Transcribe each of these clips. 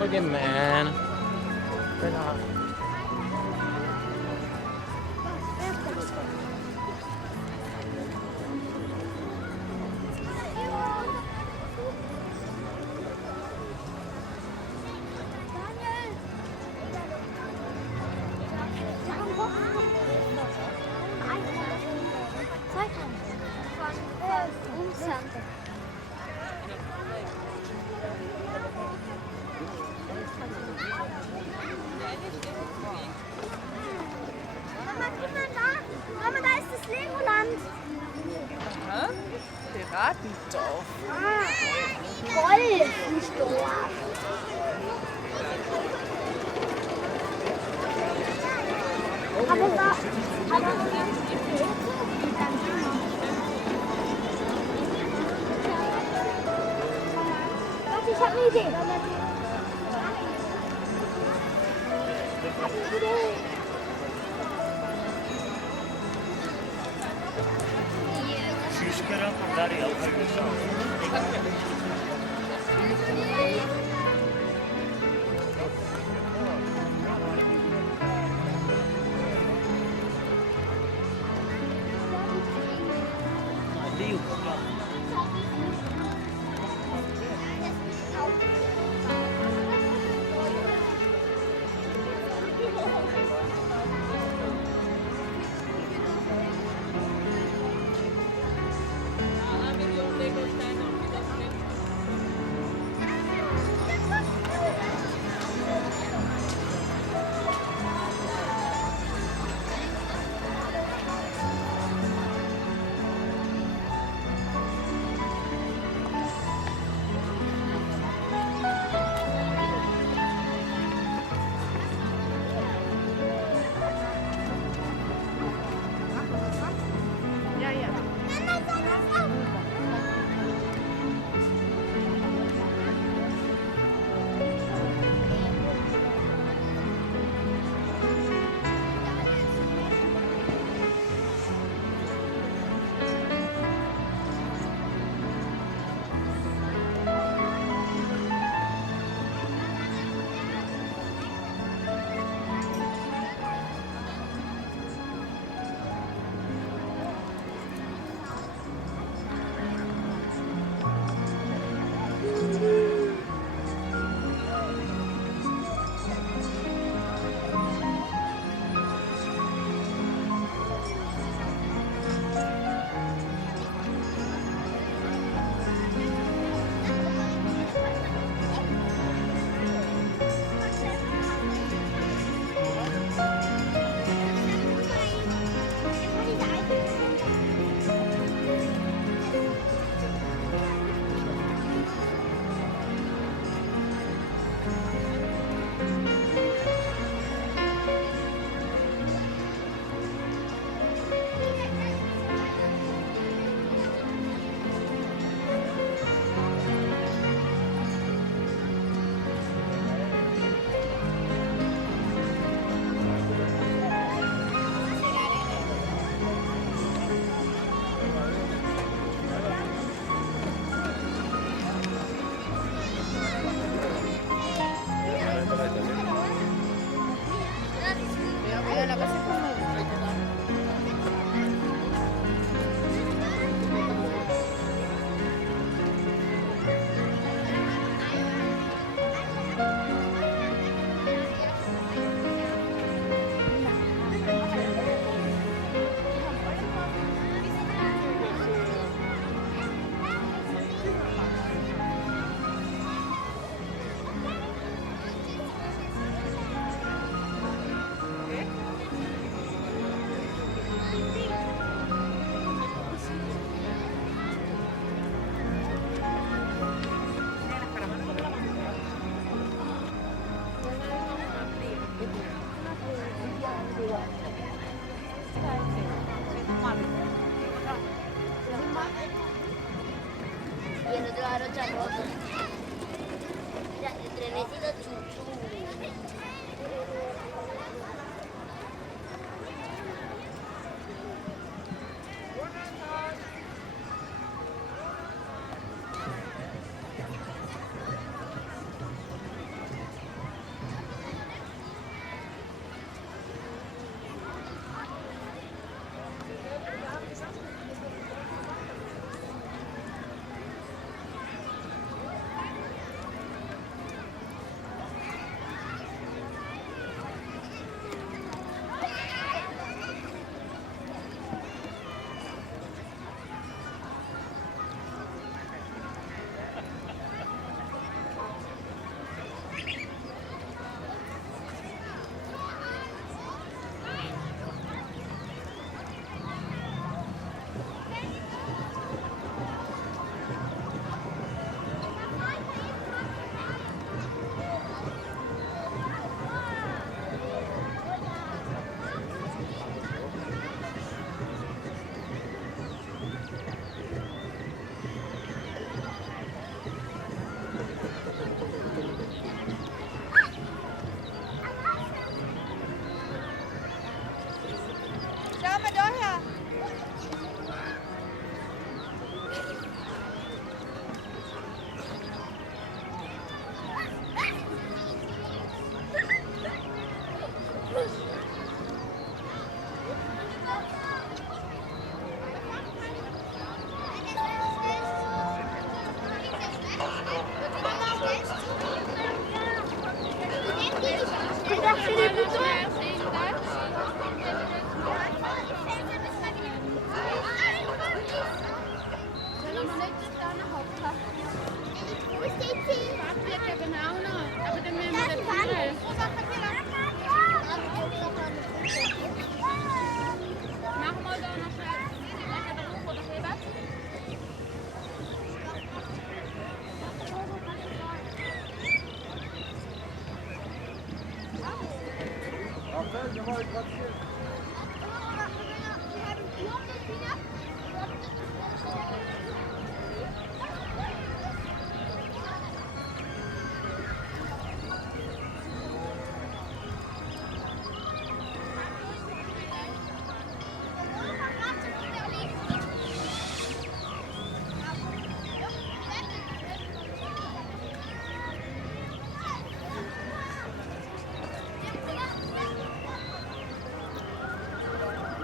Look at man. Right off. Mama, da ist das Legoland. Aha. Piratendorf. Wolfendorf. Warte, ich habe eine Idee. Şişkara kadar yapabilirsin.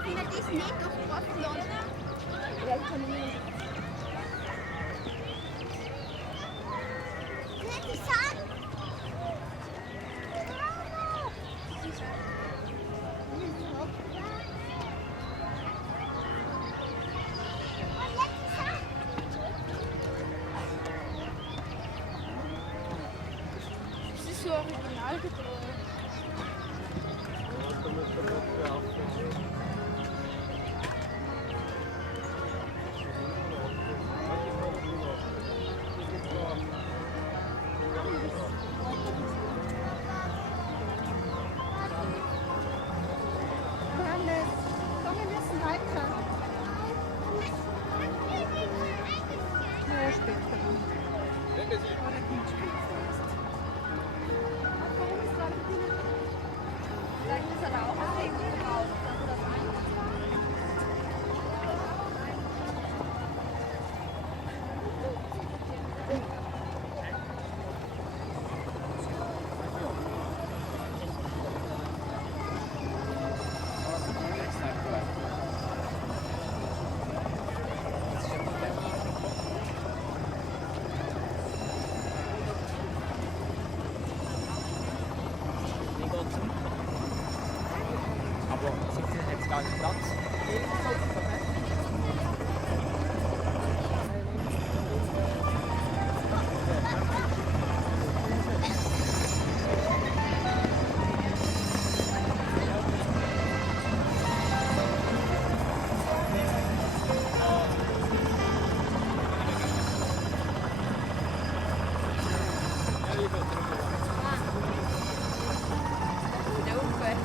Martina, die ist nicht durchgebrochen, oder? Ja, kann ich nicht. Nicht die Sand! Das ist so originalgetreu. Johannes, komm, wir müssen weiter. Ja, später. Oder kommt später erst. Warum ist Valentina? Vielleicht ist er da auch was irgendwie drauf. Aber so viel jetzt gar nicht Platz. Der Unfall.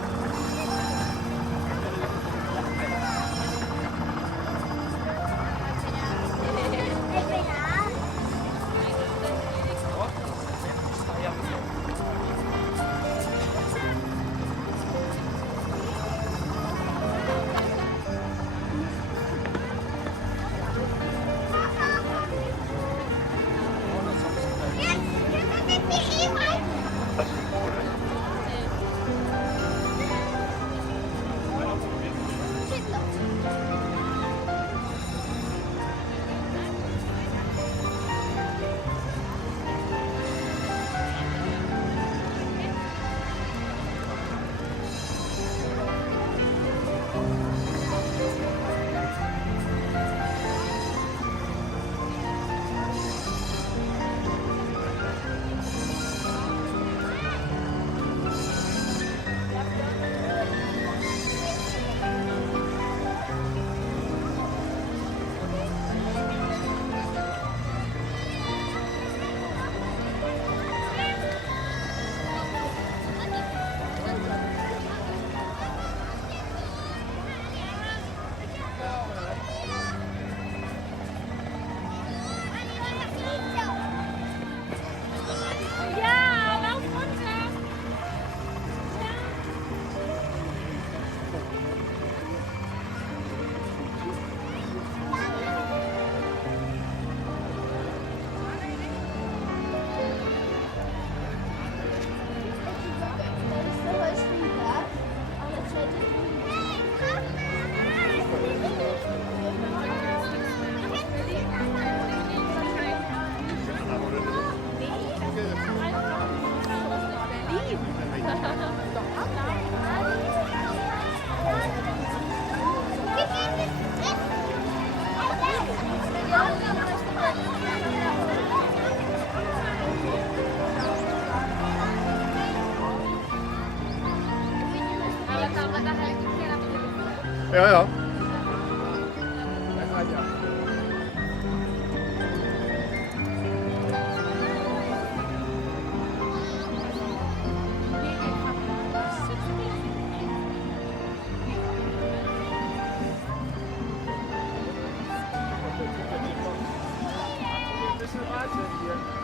Ja, ja.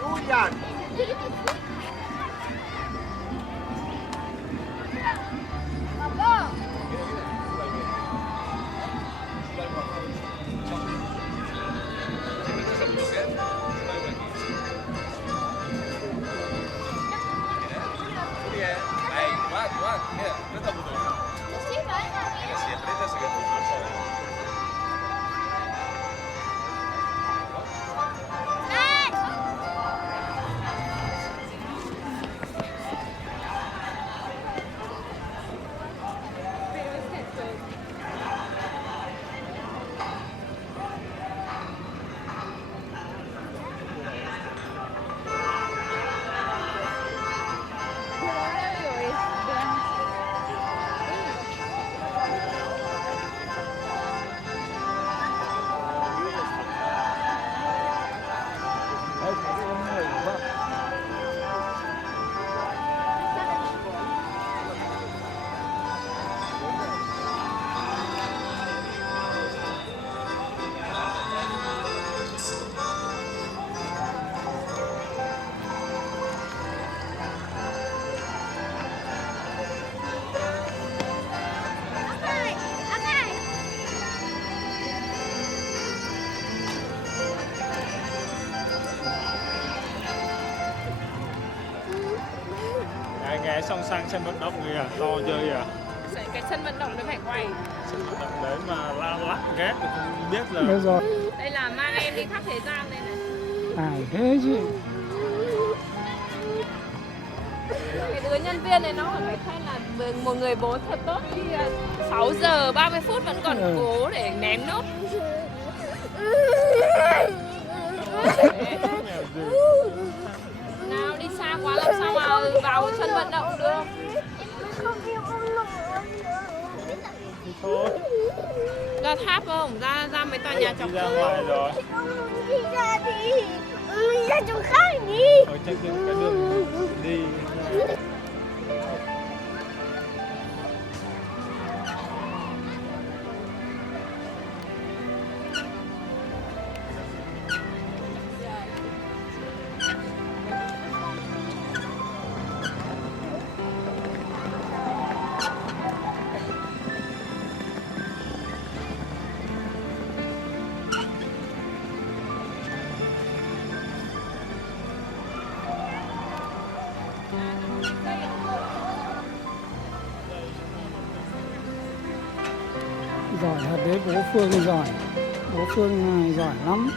Julian! Papa! xong sang sân vận động kìa, to chơi à. Cái sân vận động nó phải quay. Sân vận động đấy mà lắc ghét thì không biết là. Được rồi. Đây là mang em đi khắp thế gian đây này. À thế chứ. Cái đứa nhân viên này nó phải khen là một người bố thật tốt khi 6 giờ 30 phút vẫn còn cố để ném nốt. Nào đi xa quá làm sao mà vào sân vận động được. Thôi. Ra tháp không? Ra mấy tòa nhà chọc Đi ra ngoài rồi. Đi ra đi. Mình ra chỗ khác đi. Ở trên cái đường đi. Giỏi thật đấy, bố Phương giỏi. Bố Phương giỏi lắm.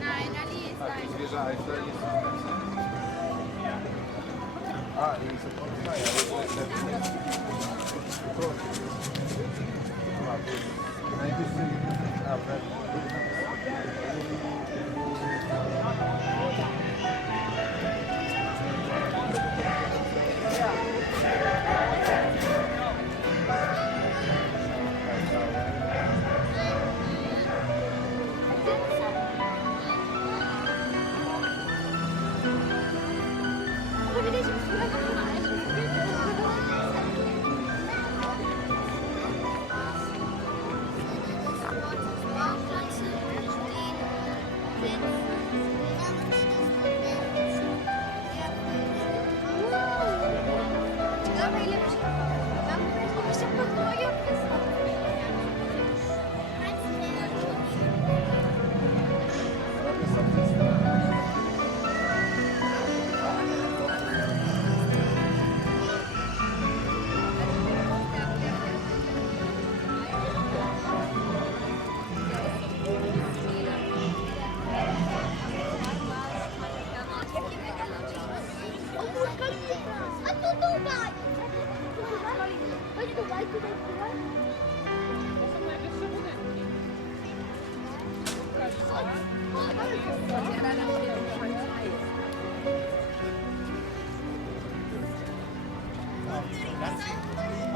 Nein, Ali ist A, czyli wieża Eiffla jest wstępna. A, i są podstaje, ale to jest najwyższy. A,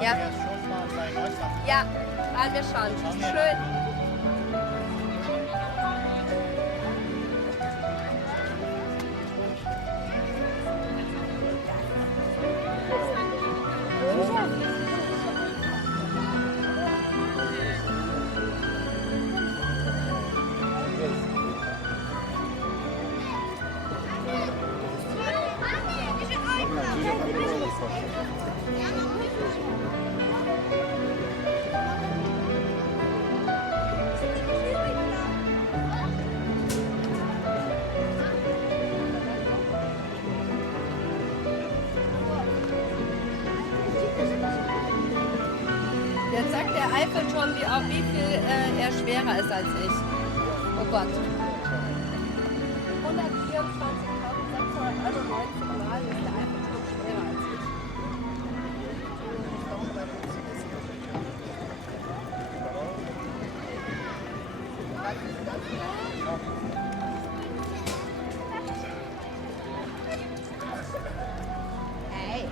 Ja. Ja, waren wir schon. Schön. Jetzt sagt der Eiffelturm, wie viel er schwerer ist als ich. Oh Gott. 124.691 Mal ist der Eiffelturm schwerer als ich. Hey.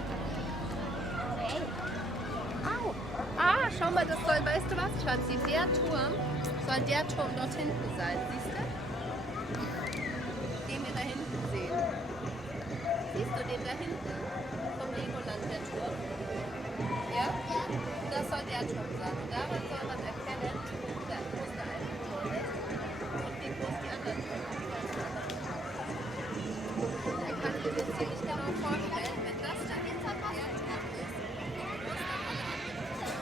Hey. Au. Ah, schau mal, das soll, weißt du was, Schatzi, der Turm soll der Turm dort hinten sein, siehst du? Den wir da hinten sehen. Siehst du den da hinten? Vom Legoland, der Turm. Ja? Das soll der Turm sein. Und daran soll man erkennen, da groß der eine Turm ist und wie groß die anderen Türme sind. Da kannst du dir ziemlich genau vorstellen, wenn das dahinter der Turm ist, wie groß dann alle anderen Türme sind.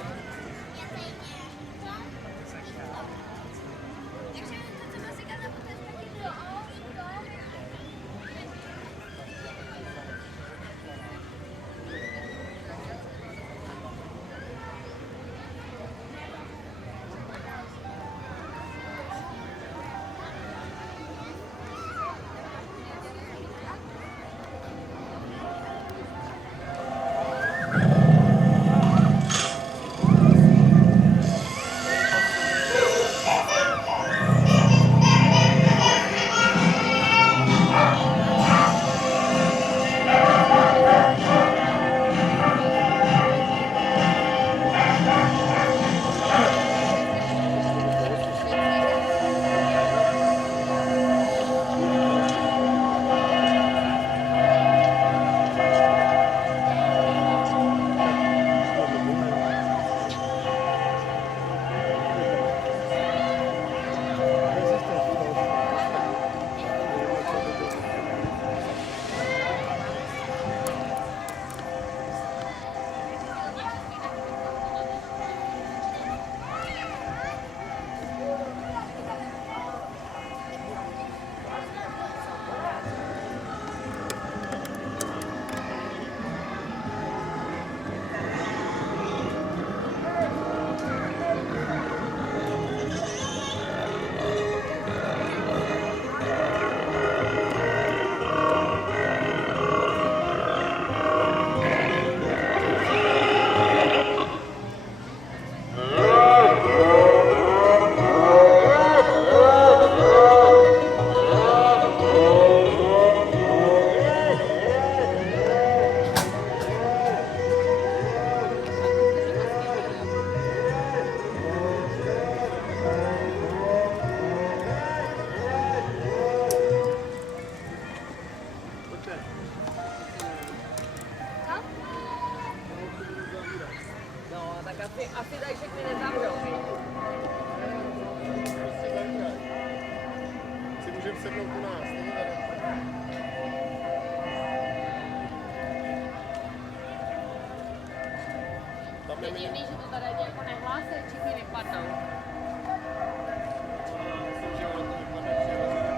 đây check lên răng rồi. Si můžeme sednout u nás, není tady. Tam je Divný, že to tady jako nehlásí, všichni vypadnou. myslím, že ono to vypadne přirozeně.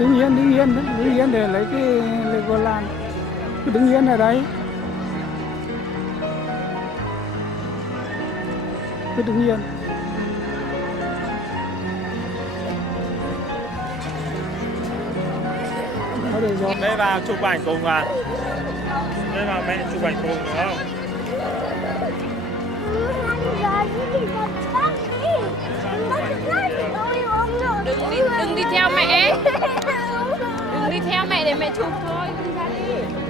đứng yên để lấy cái Legoland. Cứ đứng yên ở đấy. Cứ đứng yên. Đó, được rồi. Đây vào chụp ảnh cùng à? Đây vào mẹ chụp ảnh cùng được không? Đừng đi theo mẹ. Đừng đi theo mẹ để mẹ chụp thôi. Đi ra đi.